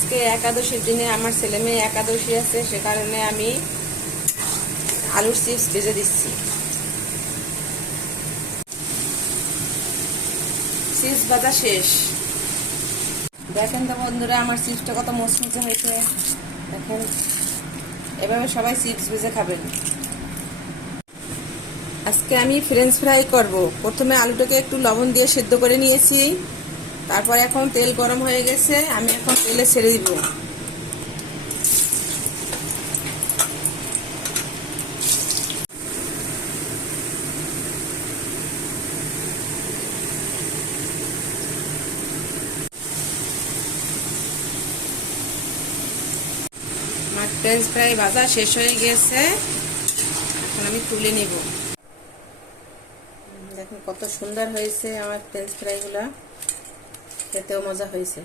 আজকে একাদশীর দিনে আমার ছেলে মেয়ে একাদশী আছে, সে কারণে আমি আলুর চিপস ভেজে দিচ্ছি। চিপস ভাজা শেষ। দেখেন তো বন্ধুরা, আমার চিপসটা কত মচমচে হয়েছে। দেখেন, এভাবে সবাই চিপস ভেজে খাবেন। আজকে আমি ফ্রেঞ্চ ফ্রাই করব। প্রথমে আলুটাকে একটু লবণ দিয়ে সেদ্ধ করে নিয়েছি। তারপর এখন তেল গরম হয়ে গেছে, আমি এখন তেলে ছেড়ে দিব। আমার ফ্রেঞ্চ ফ্রাই ভাজা শেষ হয়ে গেছে, এখন আমি তুলে নিব। দেখুন কত সুন্দর হয়েছে আমার ফ্রেঞ্চ ফ্রাইগুলা, খেতেও মজা হয়েছে।